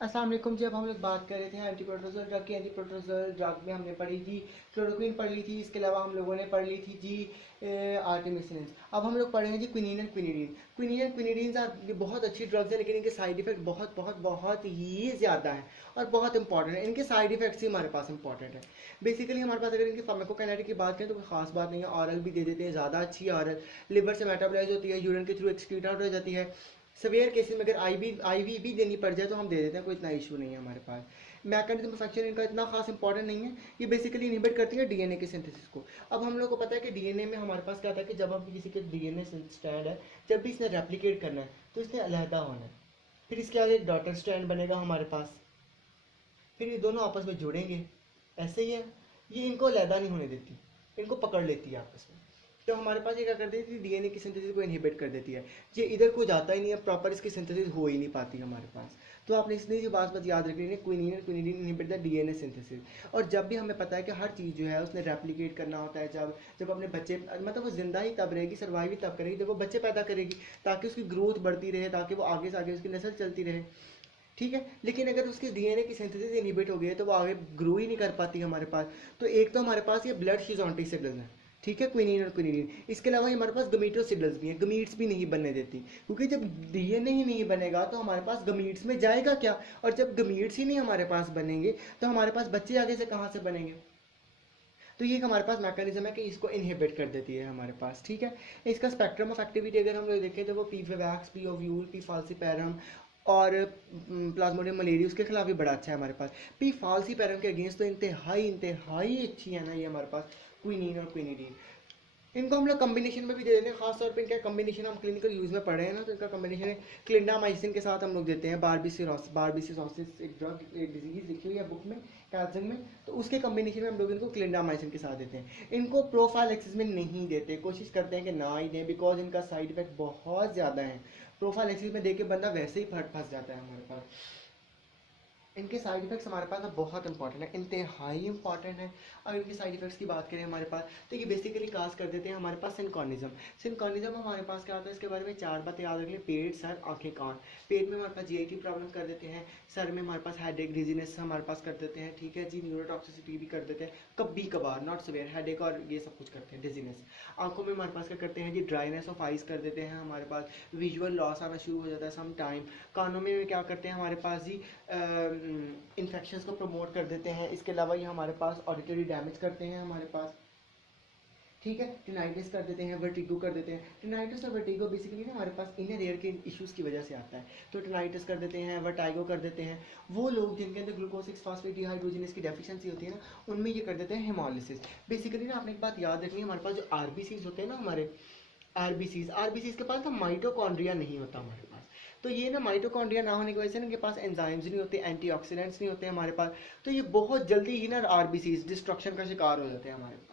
अस्सलाम वालेकुम। जब हम लोग बात कर रहे थे एंटीप्रोटोजोल ड्रग की, एंटीप्रोटोजोल ड्रग में हमने पढ़ी थी क्लोरोक्विन पढ़ ली थी, इसके अलावा हम लोगों ने पढ़ ली थी जी आर्टेमिसिन। अब हम लोग पढ़ेंगे जी quinine and quinidine. Quinine and quinidine बहुत अच्छी ड्रग्स है, लेकिन इनके साइड इफेक्ट बहुत बहुत बहुत ही ज़्यादा है और बहुत इंपॉर्टेंट है। इनके साइड इफेक्ट्स ही हमारे पास इंपॉर्टेंट है। बेसिकली हमारे पास अगर इनकी फार्माकोकाइनेटिक की बात करें तो कोई खास बात नहीं है। ऑरल भी दे देते हैं, ज़्यादा अच्छी ऑरल, लिवर से मेटाबोलाइज होती है, यूरिन के थ्रू एक्सक्रीट आउट हो जाती है। सवेयर केसेस में अगर आईवी भी देनी पड़ जाए तो हम दे देते हैं, कोई इतना इशू नहीं है हमारे पास। मैकेनिज्म ऑफ एक्शन इनका इतना खास इंपॉर्टेंट नहीं है। ये बेसिकली इनहिबिट करती है डीएनए के सिंथेसिस को। अब हम लोग को पता है कि डीएनए में हमारे पास क्या था कि जब हम किसी के डीएनए स्ट्रैंड है, जब भी इसने रेप्लिकेट करना है तो इसने अलहदा होना है, फिर इसके आगे एक डॉटर स्ट्रैंड बनेगा हमारे पास, फिर ये दोनों आपस में जुड़ेंगे। ऐसे ही है, ये इनको अलहदा नहीं होने देती, इनको पकड़ लेती है आपस में। तो हमारे पास ये क्या कर देती है, डीएनए की सिंथेसिस को इनहिबिट कर देती है। ये इधर को जाता ही नहीं है, प्रॉपर इसकी सिंथेसिस हो ही नहीं पाती हमारे पास। तो आपने इसलिए जो बात याद रखनी है, क्विनीन और quinidine inhibit the DNA synthesis. और जब भी हमें पता है कि हर चीज़ जो है उसने रेप्लिकेट करना होता है, जब जब अपने बच्चे, मतलब वो जिंदा ही तब रहेगी, सर्वाइव ही तब करेगी जब वो बच्चे पैदा करेगी, ताकि उसकी ग्रोथ बढ़ती रहे, ताकि वो आगे से आगे उसकी नस्ल चलती रहे। ठीक है, लेकिन अगर उसके डीएनए की सिंथेसिस इनहिबिट हो गई है तो वो आगे ग्रो ही नहीं कर पाती हमारे पास। तो एक तो हमारे पास ये ब्लड शिजोंटी सिग्नल है, ठीक है, क्विनीन और क्विनिडीन। इसके अलावा हमारे पास गमीटो सिग्नल्स भी हैं, गमीट्स भी नहीं बनने देती, क्योंकि जब डीएनए ही नहीं बनेगा तो हमारे पास गमीट्स में जाएगा क्या, और जब गमीट्स ही नहीं हमारे पास बनेंगे तो हमारे पास बच्चे आगे से कहाँ से बनेंगे। तो ये हमारे पास मैकेनिज्म है कि इसको इनहिबिट कर देती है हमारे पास। ठीक है, इसका स्पेक्ट्रम ऑफ एक्टिविटी अगर हम लोग देखें तो वो पी फेवैक्स, पी ओव्यूल, पी फाल्सिपैरम और प्लाज्मोडियम मलेरिया उसके खिलाफ भी बड़ा अच्छा है हमारे पास। पी फाल्सिपैरम के अगेंस्ट तो इंतहाई इंतहाई अच्छी है ना ये हमारे पास क्विनीन और क्विनिडीन। इनको हम लोग कम्बिनेशन में भी दे देते हैं, खासतौर पे इनका कम्बिनेशन हम क्लिनिकल यूज़ में पढ़े हैं ना, तो इनका कम्बिनेशन है क्लिंडामाइसिन के साथ हम लोग देते हैं बारबिसिलोसिस, एक ड्रग, एक डिजीज लिखी हुई है बुक में, कैल्सियम में, तो उसके कम्बिनेशन में हम लोग इनको क्लिंडामाइसिन के साथ देते हैं। इनको प्रोफाइलैक्सिस में नहीं देते, कोशिश करते हैं कि ना ही दें, बिकॉज इनका साइड इफेक्ट बहुत ज़्यादा है। प्रोफाइलैक्सिस में दे के बंदा वैसे ही फंस जाता है हमारे पास। इनके साइड इफेक्ट्स हमारे पास बहुत इंपॉर्टेंट है, इंतहाई इंपॉर्टेंट है। अगर इनके साइड इफेक्ट्स की बात करें हमारे पास, तो ये बेसिकली काज कर देते हैं हमारे पास सिनकॉनिज्म। सिनकॉनिज्म हमारे पास क्या होता है, इसके बारे में चार बातें याद रखिए: पेट, सर, आंखें, कान। पेट में हमारे पास जीआईटी प्रॉब्लम कर देते हैं, सर में हमारे पास हेडेक, डिजीनेस हमारे पास कर देते हैं, ठीक है जी, न्यूरोटॉक्सिसिटी भी कर देते हैं कभी कभार, नॉट सवेयर, हेडेक और ये सब कुछ करते हैं, डिजीनेस। आंखों में हमारे पास क्या करते हैं जी, ड्राइनेस ऑफ आइज कर देते हैं हमारे पास, विजुअल लॉस आना शुरू हो जाता है सम टाइम। कानों में क्या करते हैं हमारे पास जी, इन्फेक्शंस को प्रमोट कर देते हैं। इसके अलावा ये हमारे पास ऑडिटरी डैमेज करते हैं हमारे पास, ठीक है, टिनाइटिस कर देते हैं, वर्टिगो कर देते हैं। टिनाइटिस और वर्टिगो बेसिकली ना हमारे पास इनर एयर के इश्यूज़ की वजह से आता है, तो टिनाइटिस कर देते हैं, वर्टाइगो कर देते हैं। वो लोग जिनके अंदर ग्लूकोज 6 फास्फेट डिहाइड्रोजिनेस की डेफिशिएंसी होती है ना, उनमें ये कर देते हैं हेमोलिसिस। बेसिकली ना आपने एक बात याद रखनी है, हमारे पास जो आरबीसीज होते हैं ना, हमारे आरबीसीज के पास ना माइटोकॉन्ड्रिया नहीं होता हमारे पास। तो ये ना माइटोकॉन्ड्रिया ना होने की वजह से ना इनके पास एंजाइम्स नहीं होते, एंटीऑक्सीडेंट्स नहीं होते हमारे पास, तो ये बहुत जल्दी ही ना आरबीसीज डिस्ट्रक्शन का शिकार हो जाते हैं हमारे पास।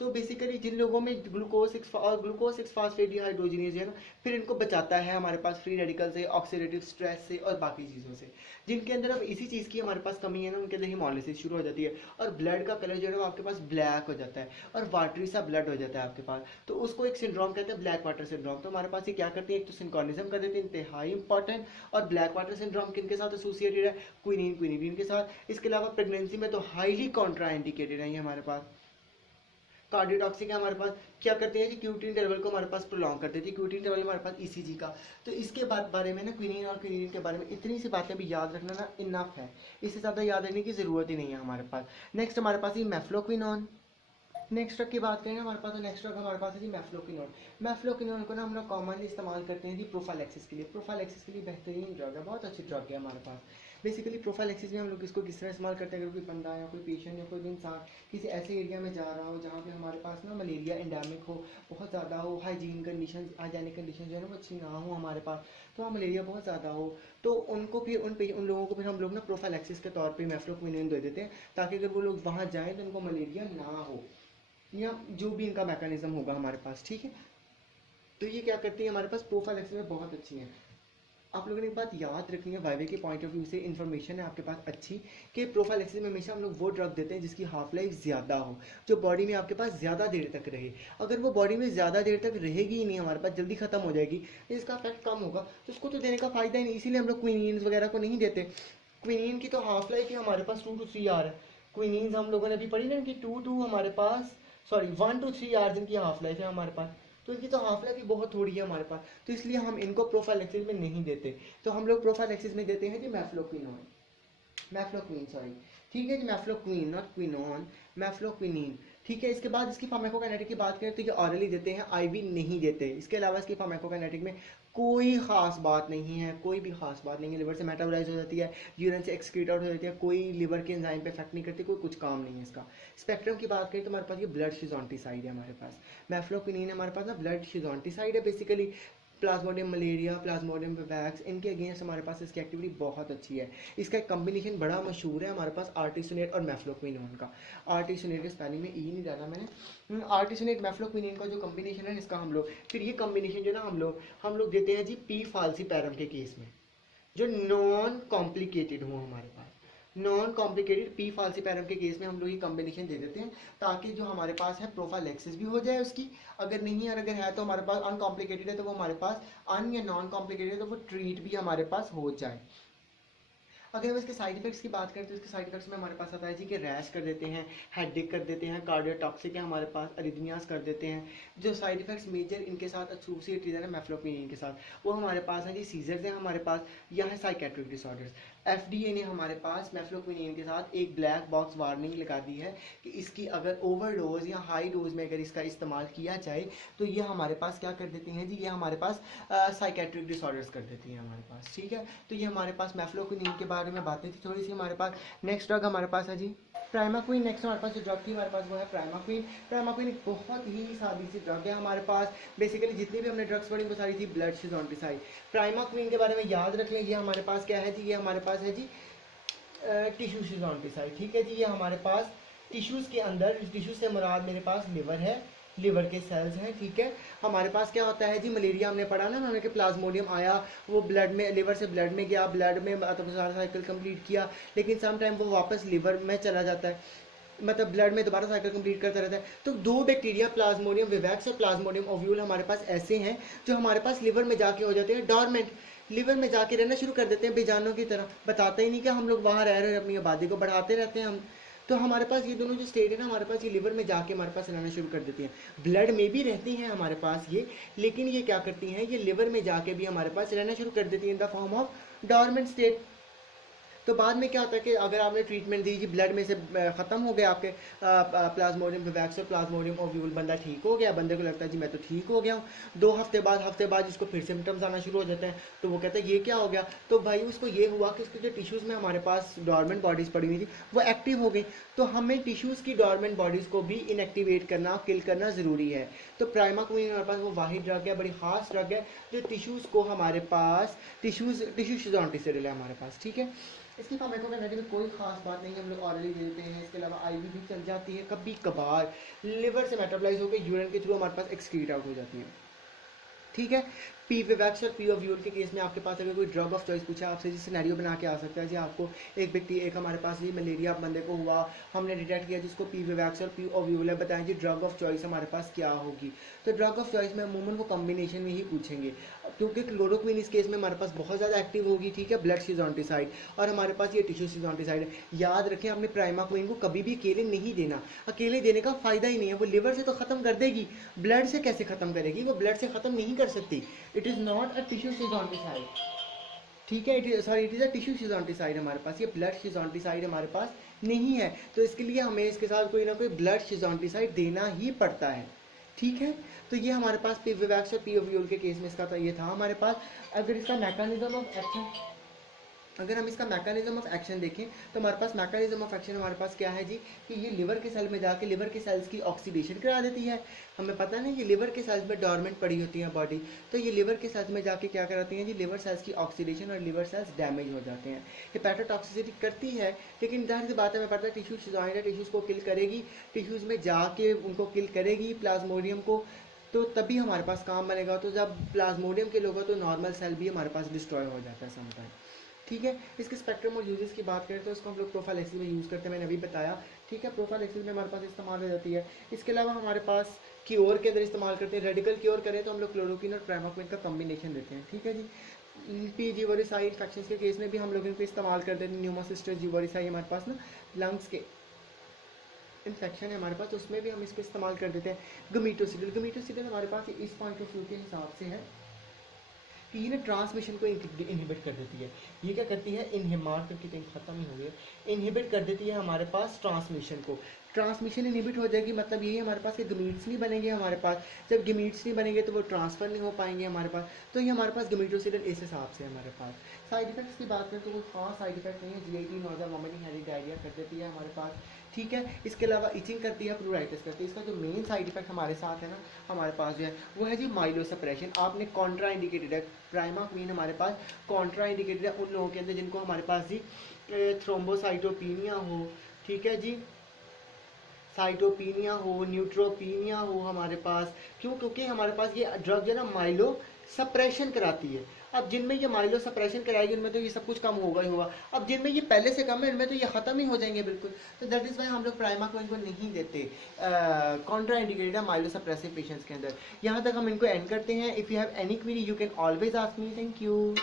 तो बेसिकली जिन लोगों में ग्लूकोज 6 फास्फेट डिहाइड्रोजिनेज है ना, फिर इनको बचाता है हमारे पास फ्री रेडिकल से, ऑक्सीडेटिव स्ट्रेस से और बाकी चीज़ों से। जिनके अंदर अब इसी चीज़ की हमारे पास कमी है ना, उनके अंदर हिमोलिसिस शुरू हो जाती है और ब्लड का कलर जो है ना आपके पास ब्लैक हो जाता है और वाटरी सा ब्लड हो जाता है आपके पास। तो उसको एक सिंड्रोम कहते हैं, ब्लैक वाटर सिंड्रोम। तो हमारे पास ये क्या करती है, एक तो सिंक्रोनिज्म कर देते हैं, इंतहाई इंपॉर्टेंट। और ब्लैक वाटर सिंड्रोम किनके साथ एसोसिएटेड है, क्विनीन क्विनिडीन के साथ। इसके अलावा प्रेगनेंसी में तो हाईली कॉन्ट्रा इंडिकेटेड है ये हमारे पास। कार्डियोटॉक्सिक है हमारे पास, क्या करते हैं जी, क्यूटी इंटरवल को हमारे पास प्रोलॉन्ग करते थे, क्यूटी इंटरवल हमारे पास ईसीजी का। तो इसके बारे में ना क्विनीन और क्विनिडीन के बारे में इतनी सी बातें भी याद रखना ना इनफ है, इससे ज़्यादा याद रखने की ज़रूरत ही नहीं है हमारे पास। नेक्स्ट हमारे पास ये मेफ्लोक्विनोन। नेक्स्ट ड्रग की बात करें हमारे पास, तो नेक्स्ट ड्रग हमारे पास है जी मेफ्लोक्विनोन। मेफ्लोक्विनोन को ना हम लोग कॉमनली इस्तेमाल करते हैं जी प्रोफाइलैक्सिस के लिए। प्रोफाइलैक्सिस के लिए बेहतरीन ड्रग है, बहुत अच्छी ड्रग है हमारे पास। बेसिकली प्रोफाइलैक्सिस में हम लोग इसको किस तरह इस्तेमाल करते हैं, अगर कोई बंदा या कोई पेशेंट या कोई भी इंसान किसी ऐसे एरिया में जा रहा हो जहाँ पे हमारे पास ना मलेरिया एंडेमिक हो, बहुत ज़्यादा हो, हाइजीनिक कंडीशन जो है ना वो अच्छी ना हो हमारे पास, तो वहाँ मलेरिया बहुत ज़्यादा हो, तो उनको फिर उन लोगों को फिर हम लोग ना प्रोफाइलैक्सिस के तौर पर मेफ्लोक्विनोन दे देते हैं, ताकि अगर वो लोग वहाँ जाएँ तो उनको मलेरिया ना हो, या जो भी इनका मैकेनिज्म होगा हमारे पास। ठीक है, तो ये क्या करती है हमारे पास, प्रोफाइलैक्सिस में बहुत अच्छी है। आप लोगों ने एक बात याद रखनी है, वाइवे के पॉइंट ऑफ व्यू से इन्फॉर्मेशन है आपके पास अच्छी, कि प्रोफाइलैक्सिस में हमेशा हम लोग वो ड्रग देते हैं जिसकी हाफ लाइफ ज़्यादा हो, जो बॉडी में आपके पास ज़्यादा देर तक रहे। अगर वो बॉडी में ज़्यादा देर तक रहेगी ही नहीं, हमारे पास जल्दी ख़त्म हो जाएगी, इसका इफेक्ट कम होगा, तो उसको तो देने का फ़ायदा ही नहीं। इसीलिए हम लोग क्विनीन्स वगैरह को नहीं देते। क्विनीन की तो हाफ लाइफ ही हमारे पास 2 to 3 आवर है। क्विनीन हम लोगों ने अभी पढ़ी ना कि 2 to हमारे पास, सॉरी 1 to 3 आवर्स इनकी हाफ लाइफ है हमारे पास। तो इनकी तो हाफ लाइफ भी बहुत थोड़ी है हमारे पास, तो इसलिए हम इनको प्रोफाइलैक्सिस में नहीं देते। तो हम लोग प्रोफाइलैक्सिस में देते हैं जी मैफ्लोक्विनोन, मैफ्लोक्विन सॉरी, ठीक है जी, मैफ्लोक्विन नॉट क्विनोन, मैफ्लोक्विनीन। ठीक है, इसके बाद इसकी फार्माकोकाइनेटिक की बात करें तो ये ऑरली देते हैं, आईवी नहीं देते। इसके अलावा इसकी फार्माकोकाइनेटिक में कोई खास बात नहीं है, कोई भी खास बात नहीं है। लिवर से मेटाबोलाइज हो जाती है, यूरिन से एक्सक्रीट आउट हो जाती है, कोई लिवर के एंजाइम पे इफेक्ट नहीं करती, कोई कुछ काम नहीं है इसका। स्पेक्ट्रम की बात करें तो हमारे पास ये ब्लड शिजोंटिसाइड है हमारे पास। मैफ्लोक्विनीन हमारे पास ना ब्लड शिजोंटिसाइड है basically. Plasmodium malaria, Plasmodium vivax, इनके अगेंस्ट हमारे पास इसकी एक्टिविटी बहुत अच्छी है। इसका एक कम्बिनेशन बड़ा मशहूर है हमारे पास, आर्टिसोनेट और मैफ्लोक्विनोन का। आर्टिसोनेट के स्पेलिंग में ई नहीं डाला मैंने, आर्टिसोनेट मैफ्लोक्विनोन का जो कम्बिनेशन है इसका हम लोग, फिर ये कम्बिनेशन जो ना हम लोग देते हैं जी पी फाल्सीपैरम के केस में, जो नॉन कॉम्प्लिकेटेड हो हमारे पास। नॉन कॉम्प्लिकेटेड पी फाल्सीपैरम के केस में हम लोग ये कॉम्बिनेशन दे देते हैं, ताकि जो हमारे पास है प्रोफाइलैक्सिस भी हो जाए उसकी। अगर नहीं है, और अगर है तो हमारे पास अनकॉम्प्लिकेटेड है तो वो हमारे पास अन या नॉन कॉम्प्लिकेटेड है तो वो ट्रीट भी हमारे पास हो जाए। अगर हम इसके साइड इफेक्ट्स की बात करें तो इसके साइड इफेक्ट्स में हमारे पास आता है जी कि रैश कर देते हैं, हेडेक कर देते हैं, कार्डियोटॉक्सिक है हमारे पास, अरिथमियास कर देते हैं। जो साइड इफेक्ट्स मेजर इनके साथ एसोसिएट रीजन है मैफ्लोक्विनिन के साथ, वो हमारे पास है जी सीजर्स हैं हमारे पास, या है साइकेट्रिक डिसऑर्डर्स। एफडीए ने हमारे पास मैफ्लोक्विनिन के साथ एक ब्लैक बॉक्स वार्निंग लगा दी है कि इसकी अगर ओवरडोज या हाई डोज में अगर इसका इस्तेमाल किया जाए तो ये हमारे पास क्या कर देती हैं जी, ये हमारे पास साइकेट्रिक डिसऑर्डर्स कर देती हैं हमारे पास। ठीक है, तो ये हमारे पास मैफ्लोक्विनिन के बारे में बातें थी थोड़ी सी हमारे पास। नेक्स्ट ड्रग हमारे पास है जी प्राइमाक्विन। नेक्स्ट हमारे पास जो ड्रग थी हमारे पास वो है प्राइमाक्विन। प्राइमाक्विन एक बहुत ही सादी सी ड्रग है हमारे पास। बेसिकली जितनी भी हमने ड्रग्स पढ़ी वो सारी थी ब्लड शिजोंटिसाइड। प्राइमाक्विन के बारे में याद रख लें, ये हमारे पास क्या है जी, ये हमारे पास है जी टिश्यू शिजोंटिसाइड। ठीक है जी, ये हमारे पास टिश्यूज़ के अंदर, टिश्यू से मुराद मेरे पास लिवर है, लिवर के सेल्स हैं। ठीक है, हमारे पास क्या होता है जी, मलेरिया हमने पढ़ा ना, हमने कि प्लाज्मोडियम आया, वो ब्लड में, लिवर से ब्लड में गया, ब्लड में मतलब सारा साइकिल कंप्लीट किया, लेकिन सम टाइम वो वापस लिवर में चला जाता है, मतलब ब्लड में दोबारा साइकिल कंप्लीट करता रहता है। तो दो बैक्टीरिया प्लाज्मोडियम विवैक्स और प्लाज्मोडियम ओव्यूल हमारे पास ऐसे हैं जो हमारे पास लिवर में जाके हो जाते हैं डॉर्मेंट, लिवर में जाके रहना शुरू कर देते हैं बेजानों की तरह, बताते ही नहीं कि हम लोग वहाँ रह रहे हैं, अपनी आबादी को बढ़ाते रहते हैं हम। तो हमारे पास ये दोनों जो स्टेट है ना, हमारे पास ये लिवर में जाके हमारे पास रहना शुरू कर देती हैं। ब्लड में भी रहती हैं हमारे पास ये, लेकिन ये क्या करती हैं, ये लिवर में जाके भी हमारे पास रहना शुरू कर देती हैं in the form of dormant state. तो बाद में क्या होता है कि अगर आपने ट्रीटमेंट दी जी, ब्लड में से ख़त्म हो गया आपके प्लाज्मोडियम विवैक्स और प्लाज्मोडियम ओव्यूल, बंदा ठीक हो गया, बंदे को लगता है जी मैं तो ठीक हो गया हूँ। 2 हफ्ते बाद इसको फिर सिम्टम्स आना शुरू हो जाते हैं, तो वो कहता है ये क्या हो गया। तो भाई उसको ये हुआ कि उसके जो टिश्यूज़ में हमारे पास डॉर्मेंट बॉडीज़ पड़ी हुई थी वो एक्टिव हो गई, तो हमें टिश्यूज़ की डॉर्मेंट बॉडीज़ को भी इनएक्टिवेट करना, किल करना ज़रूरी है। तो प्राइमाक्विन हमारे पास वो वाहिद ड्रग है, बड़ी ख़ास ड्रग है जो टिश्यूज़ को हमारे पास, टिश्यू शिजोंटिसाइड है हमारे पास। ठीक है, इसकी फार्माकोकाइनेटिक में कोई खास बात नहीं है, हम लोग ऑरली दे देते हैं। इसके अलावा आईवी भी चल जाती है, कभी कभार लिवर से मेटाबोलाइज होकर यूरिन के थ्रू हमारे पास एक्सक्रीट आउट हो जाती है। ठीक है, पी विवैक्स और पी ओव्यूल के केस में आपके पास अगर कोई ड्रग ऑफ चॉइस पूछा आपसे, जिस सिनेरियो बना के आ सकता है जी, आपको एक हमारे पास जी मलेरिया बंदे को हुआ, हमने डिटेक्ट किया जिसको पी विवैक्स और पी ओव्यूल है, बताएं जी ड्रग ऑफ चॉइस हमारे पास क्या होगी। तो ड्रग ऑफ चॉइस में अमूमन वो कॉम्बिनेशन में ही पूछेंगे, क्योंकि क्लोरोक्विन इस केस में हमारे पास बहुत ज़्यादा एक्टिव होगी। ठीक है, ब्लड शिजोंटिसाइड, और हमारे पास ये टिश्यू शिजोंटिसाइड है। याद रखें, हमने प्राइमाक्विन को कभी भी अकेले नहीं देना, अकेले देने का फ़ायदा ही नहीं है। वो लिवर से तो ख़त्म कर देगी, ब्लड से कैसे ख़त्म करेगी, वो ब्लड से ख़त्म नहीं कर सकती। It is not a tissue schizonticide. ठीक है, it is a tissue schizonticide हमारे पास, ये ब्लड शिजोंटिसाइड हमारे पास नहीं है। तो इसके लिए हमें इसके साथ कोई ना कोई ब्लड शिजोंटिसाइड देना ही पड़ता है। ठीक है, तो ये हमारे पास पी विवैक्स और पी ओव्यूल के केस में इसका तो ये था हमारे पास। अगर इसका मैकेनिज्म ऑफ एक्शन, अगर हम इसका मैकेनिज्म ऑफ एक्शन देखें तो हमारे पास मैकेनिज्म ऑफ एक्शन हमारे पास क्या है जी, कि ये लिवर के सेल में जाके लिवर के सेल्स की ऑक्सीडेशन करा देती है। हमें पता नहीं, ये लिवर के सेल्स में डॉर्मेंट पड़ी होती है बॉडी, तो ये लिवर के सेल्स में जाके क्या कराती हैं जी, लिवर सेल्स की ऑक्सीडेशन, और लिवर सेल्स डैमेज हो जाते हैं। हेपेटोटॉक्सिसिटी करती है, लेकिन जाहिर सी बात है, हमें पता है टिश्यू शिजोइड है, टिश्यूज़ को किल करेगी, टिश्यूज़ में जाके उनको किल करेगी प्लाज्मोडियम को, तो तभी हमारे पास काम बनेगा। तो जब प्लाज्मोडियम किल होगा तो नॉर्मल सेल भी हमारे पास डिस्ट्रॉय हो जाता है समटाइम। ठीक है, इसके स्पेक्ट्रम और यूजेस की बात करें तो इसको हम लोग प्रोफाइलैक्सिस में यूज़ करते हैं, मैंने अभी बताया। ठीक है, प्रोफाइलैक्सिस में हमारे पास इस्तेमाल हो जाती है। इसके अलावा हमारे पास क्योर के अंदर इस्तेमाल करते हैं, रेडिकल क्योर करें तो हम लोग क्लोरोक्विन और प्राइमाक्विन का कॉम्बिनेशन देते हैं। ठीक है जी, पी जीवोरिसाई इन्फेक्शन के केस में भी हम लोग इनको इस्तेमाल करते हैं। न्यूमोसिस्टर जीवोरिसाई हमारे पास ना लंग्स के इन्फेक्शन है हमारे पास, तो उसमें भी हम इसको इस्तेमाल कर देते हैं। गमीटोसिडल, गमीटोसिडल हमारे पास इस पॉइंट ऑफ व्यू के हिसाब से है कि ये ना ट्रांसमिशन को इनहिबिट कर देती है। ये क्या करती है, इनहिमार करके कहीं ख़त्म ही हो गया, इनहिबिट कर देती है हमारे पास ट्रांसमिशन को। ट्रांसमिशन इनहिबिट हो जाएगी, मतलब यही हमारे पास कि गमीट्स नहीं बनेंगे हमारे पास। जब गमीट्स नहीं बनेंगे तो वो ट्रांसफ़र नहीं हो पाएंगे हमारे पास। तो ये हमारे पास गमीटोसिडल इस हिसाब से हमारे पास। साइड इफेक्ट्स की बात करें तो कोई खास साइड इफेक्ट नहीं है। GIT northern vomiting headache diarrhoea कर देती है हमारे पास, ठीक है। इसके अलावा इचिंग करती है, प्लूराइटिस करती है। इसका जो मेन साइड इफेक्ट हमारे साथ है ना, हमारे पास जो है वो है जी माइलोसप्रेशन। आपने कॉन्ट्रा इंडिकेटेड है, प्राइमाक्वीन हमारे पास कॉन्ट्रा इंडिकेटेड है उन लोगों के अंदर जिनको हमारे पास जी थ्रोम्बोसाइटोपिनिया हो, ठीक है जी, साइटोपिनिया हो, न्यूट्रोपिनिया हो हमारे पास। क्यों? क्योंकि हमारे पास ये ड्रग जो है ना माइलो सप्रेशन कराती है। अब जिनमें ये माइलो सप्रेशन कराएगी उनमें तो ये सब कुछ कम होगा ही होगा। अब जिनमें ये पहले से कम है इनमें तो ये ख़त्म ही हो जाएंगे बिल्कुल। तो दैट इज़ वाई हम लोग प्राइमाक्वीन को नहीं देते कॉन्ट्रा इंडिकेटेड है माइलो सप्रेसिव पेशेंट्स के अंदर। यहाँ तक हम इनको एंड करते हैं। If you have any query you can always ask me. Thank you.